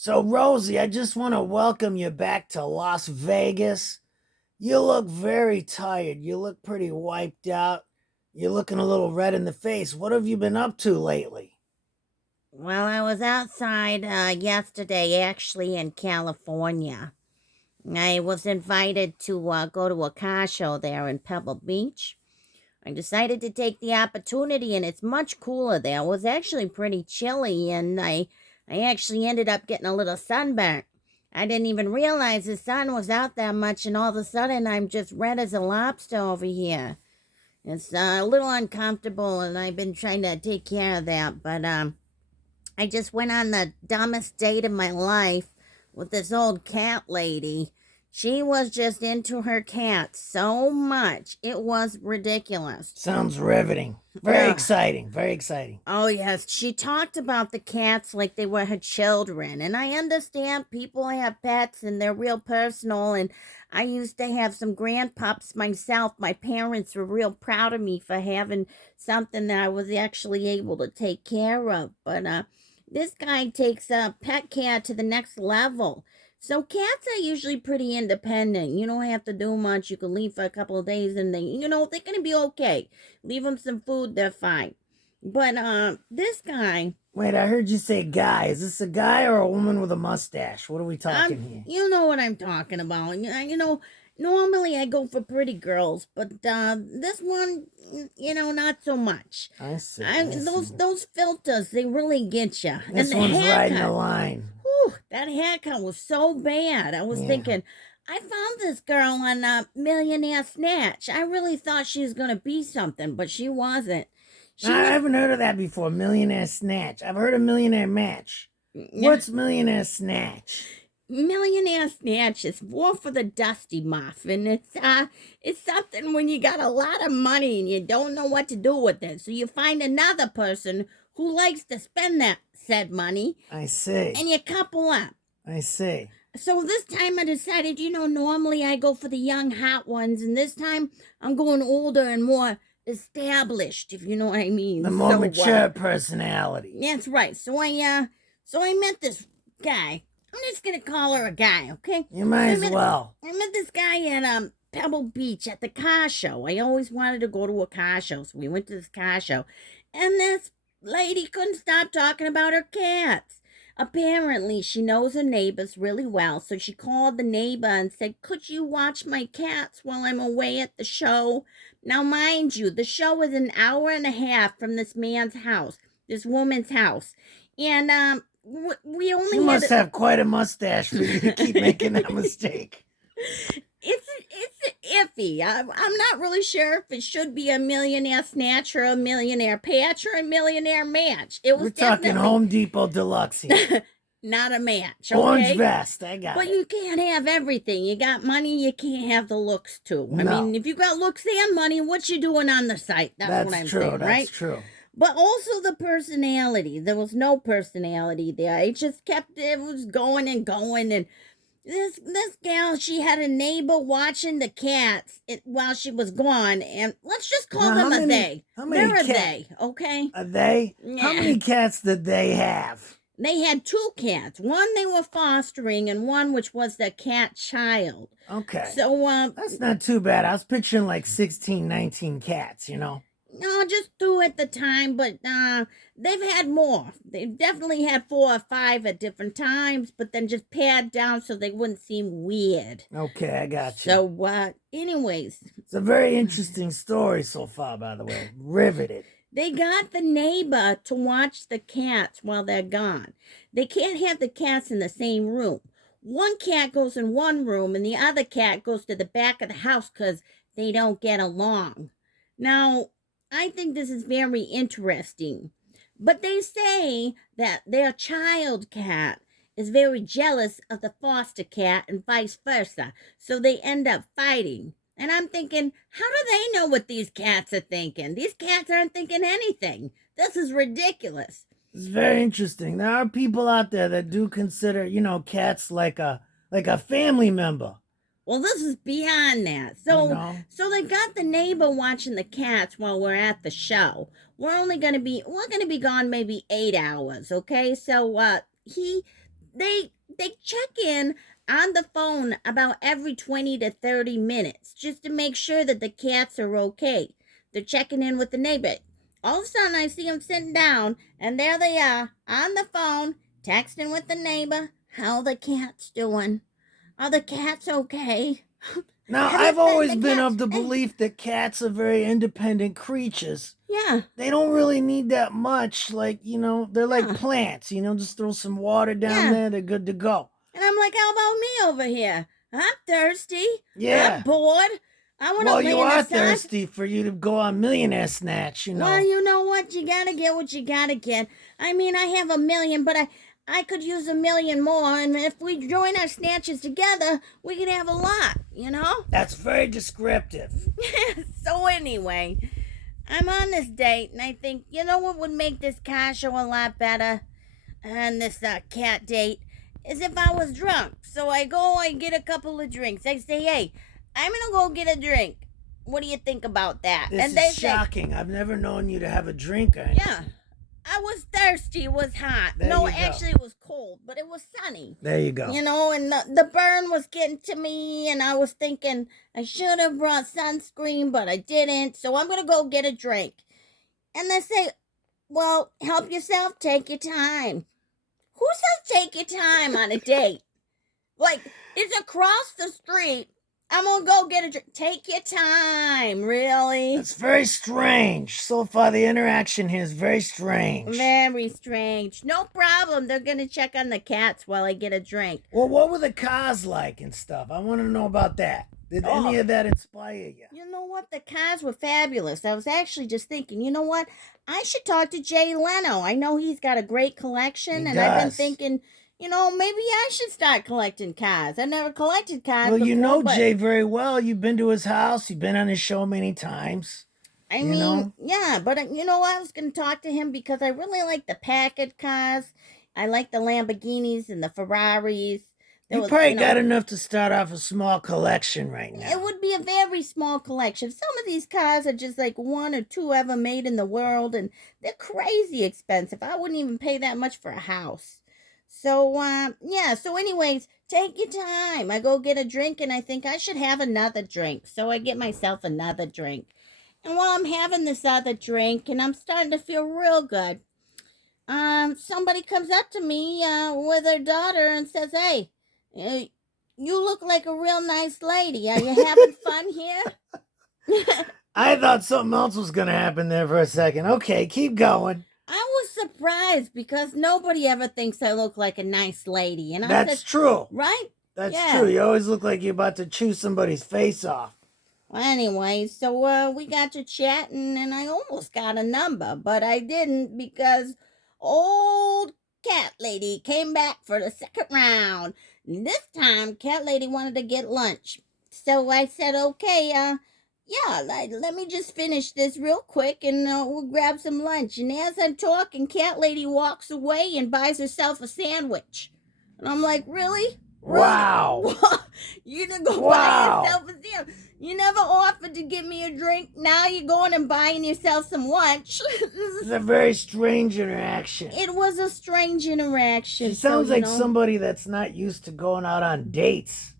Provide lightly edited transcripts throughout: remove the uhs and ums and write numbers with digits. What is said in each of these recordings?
So, Rosie, I just want to welcome you back to Las Vegas. You look very tired. You look pretty wiped out. You're looking a little red in the face. What have you been up to lately? Well, I was outside yesterday, actually, in California. I was invited to go to a car show there in Pebble Beach. I decided to take the opportunity, and it's much cooler there. It was actually pretty chilly, and I actually ended up getting a little sunburnt. I didn't even realize the sun was out that much, and all of a sudden, I'm just red as a lobster over here. It's a little uncomfortable, and I've been trying to take care of that, but I just went on the dumbest date of my life with this old cat lady. She was just into her cat so much. It was ridiculous. Sounds riveting. Very Ugh. exciting. Very exciting. Oh, yes. She talked about the cats like they were her children. And I understand people have pets and they're real personal. And I used to have some grandpups myself. My parents were real proud of me for having something that I was actually able to take care of. But this guy takes pet care to the next level. So cats are usually pretty independent. You don't have to do much. You can leave for a couple of days and they're going to be okay. Leave them some food, they're fine. But this guy, Wait, I heard you say guy. Is this a guy or a woman with a mustache? What are we talking here? you know what I'm talking about. Normally I go for pretty girls, but this one, not so much. I see. Those filters, they really get you. This And the one's riding the haircut, line. whew, that haircut was so bad. I was Yeah. thinking, I found this girl on Millionaire Snatch. I really thought she was gonna be something, but she wasn't. Now, She I was haven't heard of that before. Millionaire Snatch. I've heard of Millionaire Match. yeah, What's Millionaire Snatch? Millionaire Snatch is more for the dusty muffin. It's something when you got a lot of money and you don't know what to do with it. So you find another person who likes to spend that said money I see. and you couple up. I see. So this time I decided, normally I go for the young hot ones, and this time I'm going older and more established, if you know what I mean. The more So, mature personality. that's right. So I met this guy. I'm just gonna call her a guy, okay? You might I as met, well. I met this guy at Pebble Beach at the car show. I always wanted to go to a car show, so we went to this car show, and this lady couldn't stop talking about her cats. Apparently, she knows her neighbors really well, so she called the neighbor and said, "Could you watch my cats while I'm away at the show?" Now, mind you, the show is an hour and a half from this man's house, this woman's house, and we She only had must have quite a mustache for you to keep making that mistake. it's iffy. I'm not really sure if it should be a millionaire snatch or a millionaire patch or a millionaire match. It was We're talking definitely Home Depot Deluxe here. not a match. Orange Okay. vest. I got But it. you can't have everything. You got money, you can't have the looks too. I No. mean, if you got looks and money, what you doing on the site? That's what I'm That's true. saying, right? That's true. But also the personality. There was no personality there. It was going and going. And this gal, she had a neighbor watching the cats while she was gone. And let's just call Now, them how a many- they. how many They're a cat- they, okay? Are they? How Yeah. many cats did they have? They had two cats. One they were fostering, and one which was their cat child. Okay. So That's not too bad. I was picturing like 16, 19 cats, no, just two at the time, but they've had more. They've definitely had four or five at different times, but then just pared down so they wouldn't seem weird. Okay, I got you. So, anyways, It's a very interesting story so far, by the way. Riveted. they got the neighbor to watch the cats while they're gone. They can't have the cats in the same room. One cat goes in one room and the other cat goes to the back of the house because they don't get along. Now, I think this is very interesting. But they say that their child cat is very jealous of the foster cat and vice versa. So they end up fighting. And I'm thinking, how do they know what these cats are thinking? These cats aren't thinking anything. This is ridiculous. It's very interesting. There are people out there that do consider, cats like a family member. Well, this is beyond that. So they got the neighbor watching the cats while we're at the show. We're gonna be gone maybe 8 hours, okay? So he they check in on the phone about every 20 to 30 minutes just to make sure that the cats are okay. They're checking in with the neighbor. All of a sudden, I see them sitting down, and there they are on the phone, texting with the neighbor. How the cat's doing? Are the cats okay? Now, Have you I've fed always the been cats? of the belief that cats are very independent creatures. Yeah, They don't really need that much. Like, they're like yeah, plants, just throw some water down yeah. there, they're good to go. And I'm like, how about me over here? I'm thirsty. I'm Yeah. bored. I want to Well, lay you in the are sun. thirsty for you to go on Millionaire Snatch. Well, you know what? You gotta get what you gotta get. I mean, I have 1 million, but I could use 1 million more. And if we join our snatches together, we could have a lot. That's very descriptive. So anyway, I'm on this date, and I think, you know what would make this car show a lot better? And this cat date is if I was drunk. So I get a couple of drinks. I say, hey, I'm gonna go get a drink. What do you think about that? This And they is say, shocking. I've never known you to have a drink or anything. yeah, I was thirsty. It was hot. There No, you go. actually, it was cold, but it was sunny. There you go. And the burn was getting to me, and I was thinking I should have brought sunscreen, but I didn't. So I'm gonna go get a drink. And they say, well, help yourself, take your time. Who says take your time on a date? Like, it's across the street. I'm gonna go get a drink. Take your time, really? That's very strange. So far, the interaction here is very strange. Very strange. No problem. They're gonna check on the cats while I get a drink. Well, what were the cars like and stuff? I want to know about that. Did any of that inspire you? You know what? The cars were fabulous. I was actually just thinking, you know what? I should talk to Jay Leno. I know he's got a great collection, He and I've been does. thinking, maybe I should start collecting cars. I've never collected cars Well, before. you know but Jay very well. You've been to his house. You've been on his show many times. I You mean, know? yeah, but I was going to talk to him because I really like the packet cars. I like the Lamborghinis and the Ferraris. You probably got enough to start off a small collection right It now. would be a very small collection. Some of these cars are just like one or two ever made in the world, and they're crazy expensive. I wouldn't even pay that much for a house. So, yeah. So, anyways, take your time. I go get a drink, and I think I should have another drink. So I get myself another drink. And while I'm having this other drink, and I'm starting to feel real good, somebody comes up to me with her daughter and says, "Hey, you look like a real nice lady. Are you having fun here?" I thought something else was going to happen there for a second. Okay, keep going. I was surprised because nobody ever thinks I look like a nice lady. And I That's said, true. right? That's Yeah. true. You always look like you're about to chew somebody's face off. Well, anyway, so we got to chatting, and I almost got a number, but I didn't because old cat lady came back for the second round. And this time, cat lady wanted to get lunch. So I said, okay, yeah, let me just finish this real quick, and we'll grab some lunch. And as I'm talking, cat lady walks away and buys herself a sandwich. And I'm like, really? Wow. You didn't go Wow. buy yourself a sandwich. You never offered to give me a drink. Now you're going and buying yourself some lunch. It's a very strange interaction. It was a strange interaction. She sounds so, like somebody that's not used to going out on dates.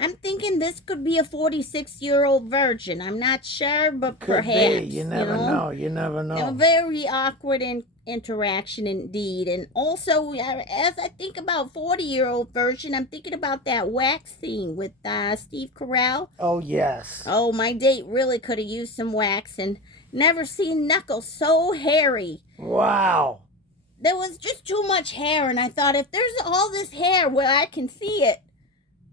I'm thinking this could be a 46-year-old virgin. I'm not sure, but Could perhaps. be. You never know. You never A know. very awkward interaction indeed. And also, as I think about 40-year-old version, I'm thinking about that wax scene with Steve Carell. Oh, yes. Oh, my date really could have used some wax, and never seen Knuckles so hairy. Wow. There was just too much hair, and I thought, if there's all this hair where I can see it,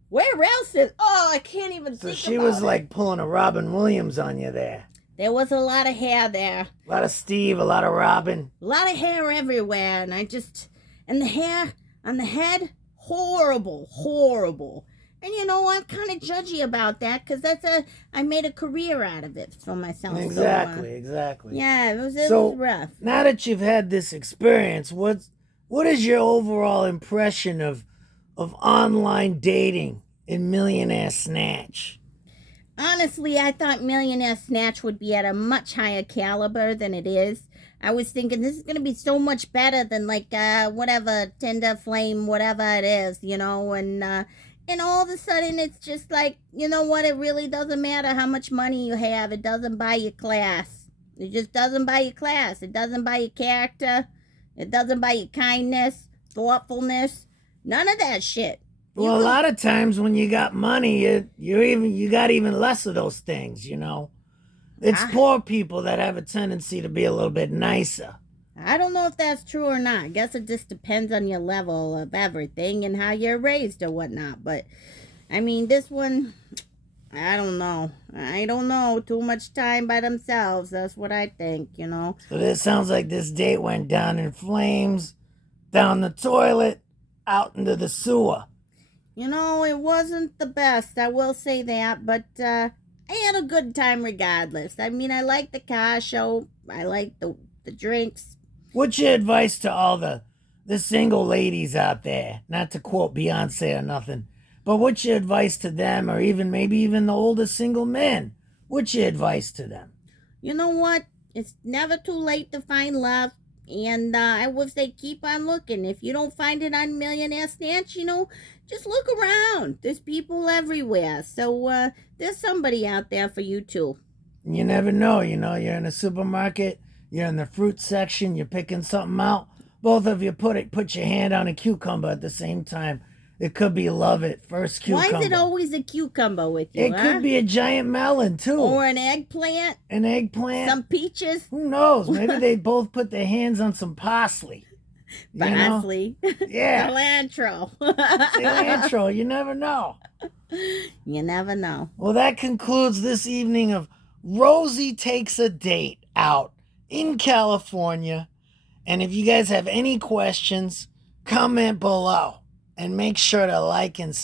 where else is... Oh, I can't even So think she about was it. like pulling a Robin Williams on you there. There was a lot of hair there. A lot of Steve, a lot of Robin. A lot of hair everywhere, and and the hair on the head, horrible. And I'm kind of judgy about that because I made a career out of it for myself. Exactly. Yeah, it was rough. Now that you've had this experience, what is your overall impression of online dating in Millionaire Snatch? Honestly, I thought Millionaire Snatch would be at a much higher caliber than it is. I was thinking this is gonna be so much better than like whatever Tinder Flame, whatever it is, and all of a sudden it's just like, you know what? It really doesn't matter how much money you have. It doesn't buy your class. It just doesn't buy your class. It doesn't buy your character. It doesn't buy your kindness, thoughtfulness, none of that shit. You Well, a can lot of times when you got money, you got even less of those things. It's I, poor people that have a tendency to be a little bit nicer. I don't know if that's true or not. I guess it just depends on your level of everything and how you're raised or whatnot. But I mean, this one, I don't know. I don't know. Too much time by themselves. That's what I think. So this sounds like this date went down in flames, down the toilet, out into the sewer. It wasn't the best, I will say that, but I had a good time regardless. I mean, I liked the car show, I liked the drinks. What's your advice to all the single ladies out there? Not to quote Beyonce or nothing, but what's your advice to them, or even maybe even the older single men? What's your advice to them? You know what? It's never too late to find love. And I would say keep on looking. If you don't find it on Millionaire Snatch, just look around. There's people everywhere. So there's somebody out there for you too. You never know. You're in a supermarket, you're in the fruit section, you're picking something out. Both of you put your hand on a cucumber at the same time. It could be love at first Why cucumber. is it always a cucumber with you? It could be a giant melon too. Or an eggplant. An eggplant. Some peaches. Who knows? Maybe they both put their hands on some parsley. Parsley. Yeah. Cilantro. Cilantro. You never know. You never know. Well, that concludes this evening of Rosie Takes a Date out in California. And if you guys have any questions, comment below and make sure to like and subscribe.